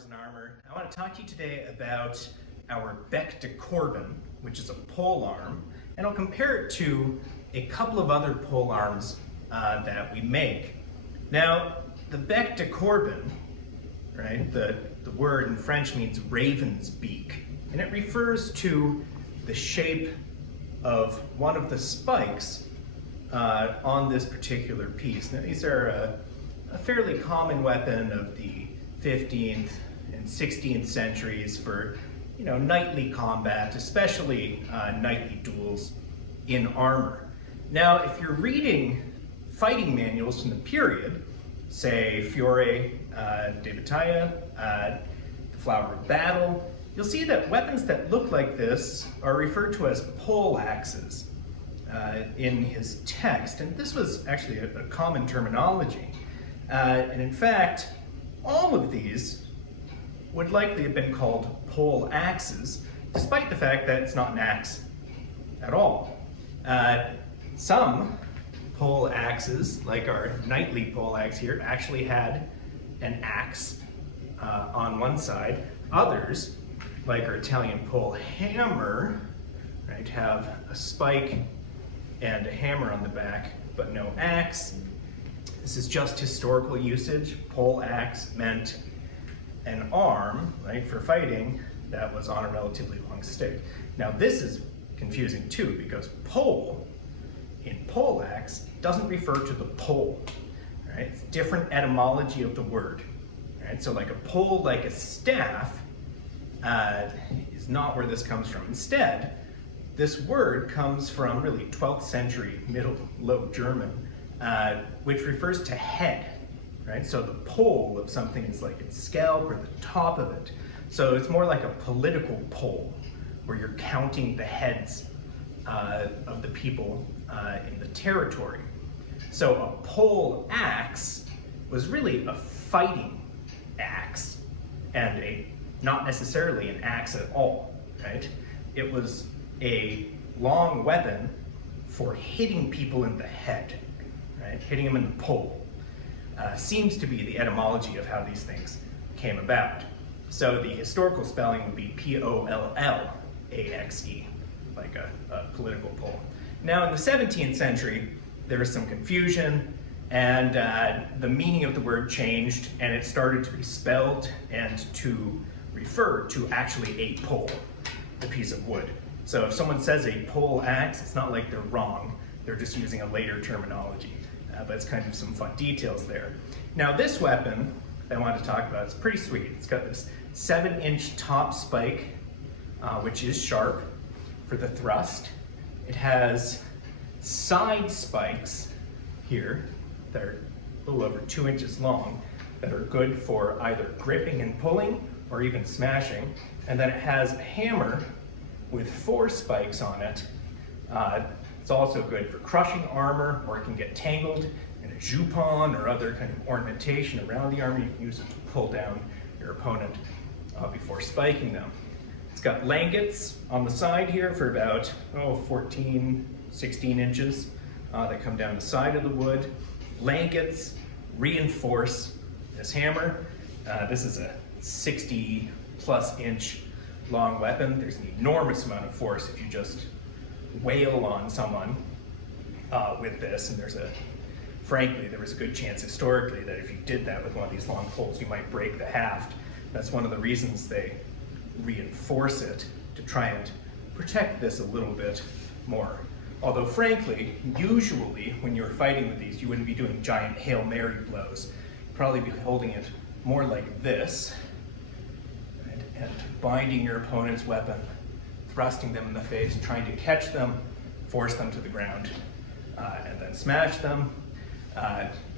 Arms and Armor. I want to talk to you today about our Bec de Corbyn, which is a polearm, and I'll compare it to a couple of other polearms that we make. Now, the Bec de Corbyn, right, the word in French means raven's beak, and it refers to the shape of one of the spikes on this particular piece. Now, these are a fairly common weapon of the 15th and 16th centuries for, knightly combat, especially knightly duels in armor. Now, if you're reading fighting manuals from the period, say Fiore de Battaglia, The Flower of Battle, you'll see that weapons that look like this are referred to as pole axes in his text, and this was actually a common terminology. And in fact, all of these would likely have been called pole axes, despite the fact that it's not an axe at all. Some pole axes, like our knightly pole axe here, actually had an axe on one side. Others, like our Italian pole hammer, right, have a spike and a hammer on the back, but no axe. This is just historical usage. Pole axe meant an arm, right, for fighting that was on a relatively long stick. Now this is confusing too, because pole in pole axe doesn't refer to the pole, right? It's different etymology of the word, right? So like a pole, like a staff, is not where this comes from. Instead, this word comes from really 12th century Middle Low German, which refers to head, right? So the pole of something is like its scalp or the top of it. So it's more like a political pole, where you're counting the heads of the people in the territory. So a pole axe was really a fighting axe, and not necessarily an axe at all, right? It was a long weapon for hitting people in the head, right? Hitting them in the pole. Seems to be the etymology of how these things came about. So the historical spelling would be P-O-L-L-A-X-E, like a political pole. Now in the 17th century, there was some confusion, and the meaning of the word changed, and it started to be spelled and to refer to actually a pole, a piece of wood. So if someone says a pole axe, it's not like they're wrong. They're just using a later terminology. But it's kind of some fun details there. Now this weapon that I want to talk about is pretty sweet. It's got this 7-inch top spike, which is sharp for the thrust. It has side spikes here that are a little over 2 inches long that are good for either gripping and pulling or even smashing. And then it has a hammer with 4 spikes on it. It's also good for crushing armor, or it can get tangled in a jupon or other kind of ornamentation around the armor. You can use it to pull down your opponent before spiking them. It's got langets on the side here for about 14, 16 inches that come down the side of the wood. Langets reinforce this hammer. This is a 60+ inch long weapon. There's an enormous amount of force if you just wail on someone with this, and frankly, there was a good chance historically that if you did that with one of these long poles, you might break the haft. That's one of the reasons they reinforce it, to try and protect this a little bit more. Although frankly, usually when you're fighting with these, you wouldn't be doing giant Hail Mary blows. You'd probably be holding it more like this, right, and binding your opponent's weapon, thrusting them in the face, trying to catch them, force them to the ground, and then smash them,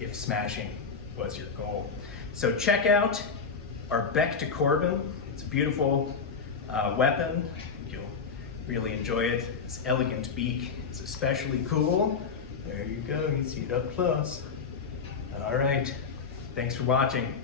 if smashing was your goal. So check out our Bec de Corbyn. It's a beautiful weapon. You'll really enjoy it. This elegant beak is especially cool. There you go, you can see it up close. All right, thanks for watching.